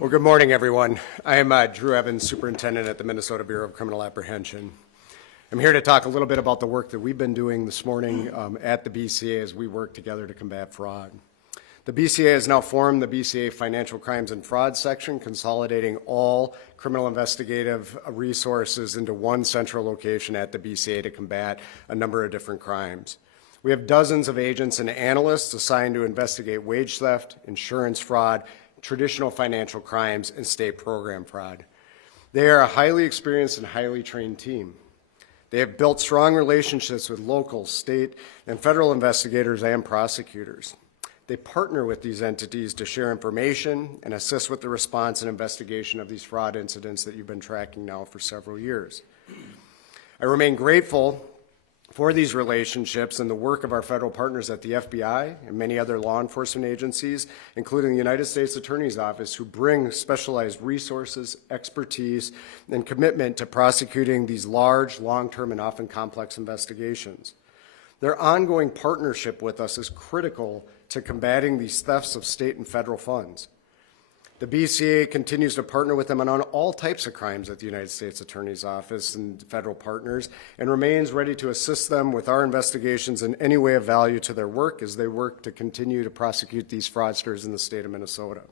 Well, good morning, everyone. I am Drew Evans, Superintendent at the Minnesota Bureau of Criminal Apprehension. I'm here to talk a little bit about the work that we've been doing this morning at the BCA as we work together to combat fraud. The BCA has now formed the BCA Financial Crimes and Fraud section, consolidating all criminal investigative resources into one central location at the BCA to combat a number of different crimes. We have dozens of agents and analysts assigned to investigate wage theft, insurance fraud, traditional financial crimes, and state program fraud. They are a highly experienced and highly trained team. They have built strong relationships with local, state, and federal investigators and prosecutors. They partner with these entities to share information and assist with the response and investigation of these fraud incidents that you've been tracking now for several years. I remain grateful for these relationships and the work of our federal partners at the FBI and many other law enforcement agencies, including the United States Attorney's Office, who bring specialized resources, expertise, and commitment to prosecuting these large, long-term, and often complex investigations. Their ongoing partnership with us is critical to combating these thefts of state and federal funds. The BCA continues to partner with them on all types of crimes at the United States Attorney's Office and federal partners, and remains ready to assist them with our investigations in any way of value to their work as they work to continue to prosecute these fraudsters in the state of Minnesota.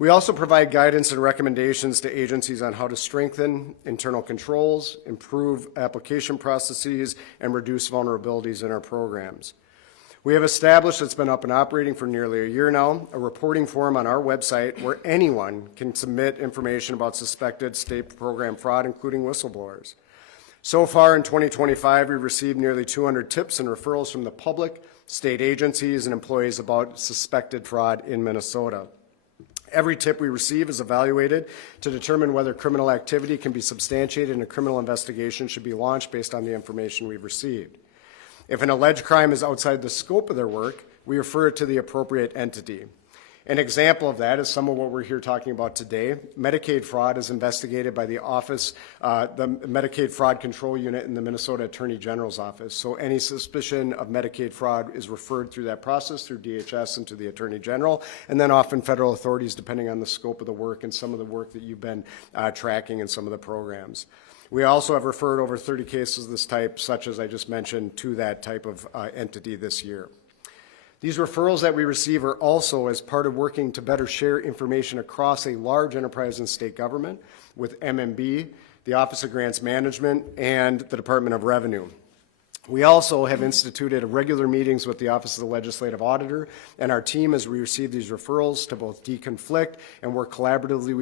We also provide guidance and recommendations to agencies on how to strengthen internal controls, improve application processes, and reduce vulnerabilities in our programs. We have established, it's been up and operating for nearly a year now, a reporting forum on our website where anyone can submit information about suspected state program fraud, including whistleblowers. So far in 2025, we've received nearly 200 tips and referrals from the public, state agencies, and employees about suspected fraud in Minnesota. Every tip we receive is evaluated to determine whether criminal activity can be substantiated and a criminal investigation should be launched based on the information we've received. If an alleged crime is outside the scope of their work, we refer it to the appropriate entity. An example of that is some of what we're here talking about today. Medicaid fraud is investigated by the office, the Medicaid Fraud Control Unit in the Minnesota Attorney General's office. So any suspicion of Medicaid fraud is referred through that process, through DHS and to the Attorney General, and then often federal authorities depending on the scope of the work and some of the work that you've been tracking in some of the programs. We also have referred over 30 cases of this type, such as I just mentioned, to that type of entity this year. These referrals that we receive are also as part of working to better share information across a large enterprise in state government with MMB, the Office of Grants Management, and the Department of Revenue. We also have instituted regular meetings with the Office of the Legislative Auditor and our team as we receive these referrals to both deconflict and work collaboratively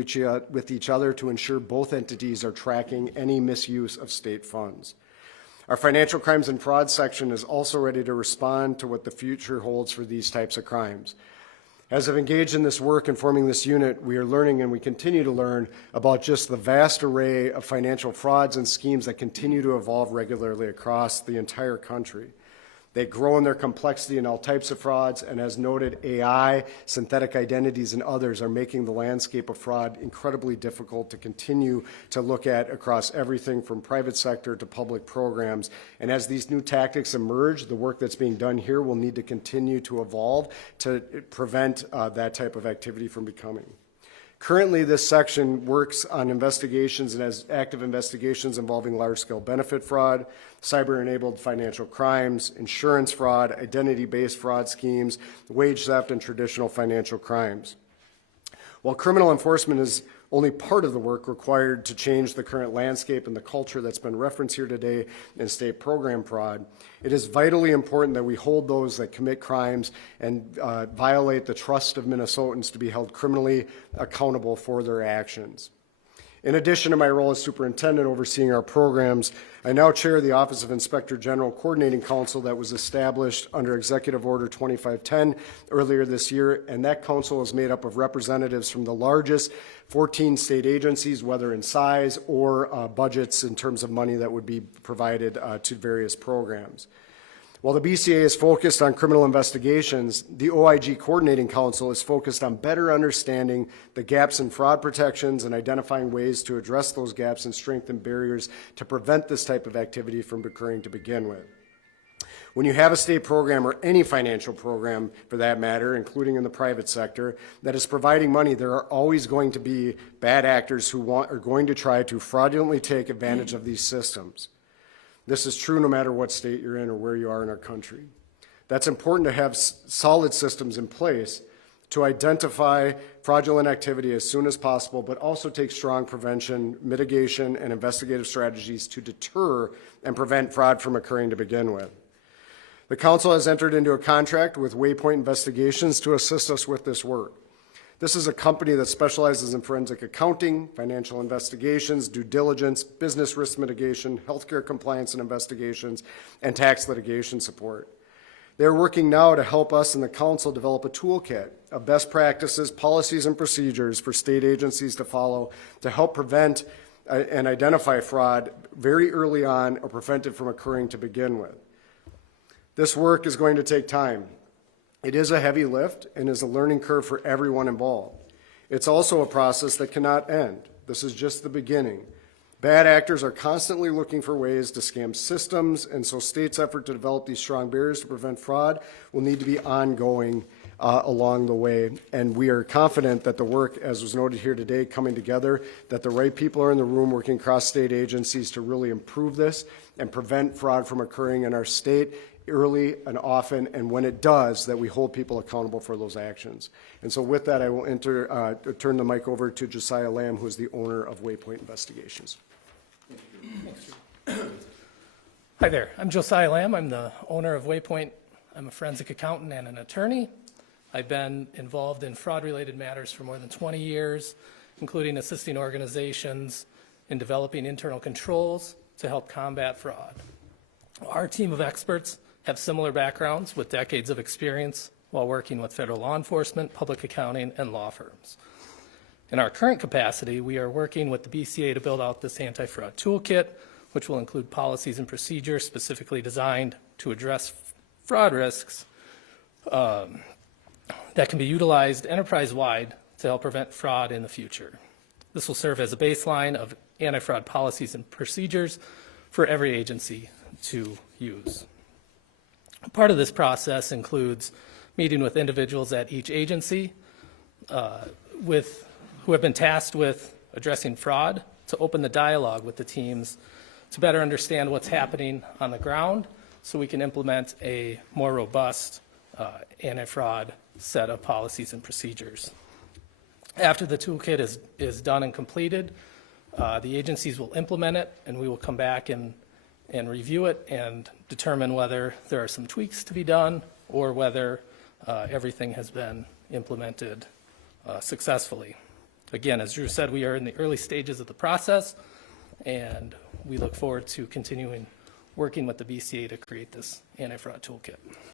with each other to ensure both entities are tracking any misuse of state funds. Our financial crimes and fraud section is also ready to respond to what the future holds for these types of crimes. As I've engaged in this work and forming this unit, we are learning and we continue to learn about just the vast array of financial frauds and schemes that continue to evolve regularly across the entire country. They grow in their complexity in all types of frauds, and as noted, AI, synthetic identities, and others are making the landscape of fraud incredibly difficult to continue to look at across everything from private sector to public programs. And as these new tactics emerge, the work that's being done here will need to continue to evolve to prevent that type of activity from becoming. Currently, this section works on investigations and has active investigations involving large-scale benefit fraud, cyber-enabled financial crimes, insurance fraud, identity-based fraud schemes, wage theft, and traditional financial crimes. While criminal enforcement is only part of the work required to change the current landscape and the culture that's been referenced here today in state program fraud, it is vitally important that we hold those that commit crimes and violate the trust of Minnesotans to be held criminally accountable for their actions. In addition to my role as superintendent overseeing our programs, I now chair the Office of Inspector General Coordinating Council that was established under Executive Order 2510 earlier this year, and that council is made up of representatives from the largest 14 state agencies, whether in size or budgets in terms of money that would be provided to various programs. While the BCA is focused on criminal investigations, the OIG Coordinating Council is focused on better understanding the gaps in fraud protections and identifying ways to address those gaps and strengthen barriers to prevent this type of activity from occurring to begin with. When you have a state program or any financial program for that matter, including in the private sector, that is providing money, there are always going to be bad actors who are going to try to fraudulently take advantage of these systems. This is true no matter what state you're in or where you are in our country. That's important to have solid systems in place to identify fraudulent activity as soon as possible, but also take strong prevention, mitigation, and investigative strategies to deter and prevent fraud from occurring to begin with. The Council has entered into a contract with WayPoint Investigations to assist us with this work. This is a company that specializes in forensic accounting, financial investigations, due diligence, business risk mitigation, healthcare compliance and investigations, and tax litigation support. They're working now to help us in the Council develop a toolkit of best practices, policies, and procedures for state agencies to follow to help prevent and identify fraud very early on or prevent it from occurring to begin with. This work is going to take time. It is a heavy lift and is a learning curve for everyone involved. It's also a process that cannot end. This is just the beginning. Bad actors are constantly looking for ways to scam systems, and so states' effort to develop these strong barriers to prevent fraud will need to be ongoing along the way. And we are confident that the work, as was noted here today, coming together, that the right people are in the room working across state agencies to really improve this and prevent fraud from occurring in our state early and often, and when it does, that we hold people accountable for those actions. And so with that, I will turn the mic over to Josiah Lamb, who is the owner of WayPoint Investigations. Hi there, I'm Josiah Lamb. I'm the owner of WayPoint. I'm a forensic accountant and an attorney. I've been involved in fraud-related matters for more than 20 years, including assisting organizations in developing internal controls to help combat fraud. Our team of experts have similar backgrounds with decades of experience while working with federal law enforcement, public accounting, and law firms. In our current capacity, we are working with the BCA to build out this anti-fraud toolkit, which will include policies and procedures specifically designed to address fraud risks that can be utilized enterprise-wide to help prevent fraud in the future. This will serve as a baseline of anti-fraud policies and procedures for every agency to use. Part of this process includes meeting with individuals at each agency who have been tasked with addressing fraud to open the dialogue with the teams to better understand what's happening on the ground so we can implement a more robust anti-fraud set of policies and procedures. After the toolkit is done and completed, the agencies will implement it, and we will come back and review it and determine whether there are some tweaks to be done or whether everything has been implemented successfully. Again, as Drew said, we are in the early stages of the process, and we look forward to continuing working with the BCA to create this anti-fraud toolkit.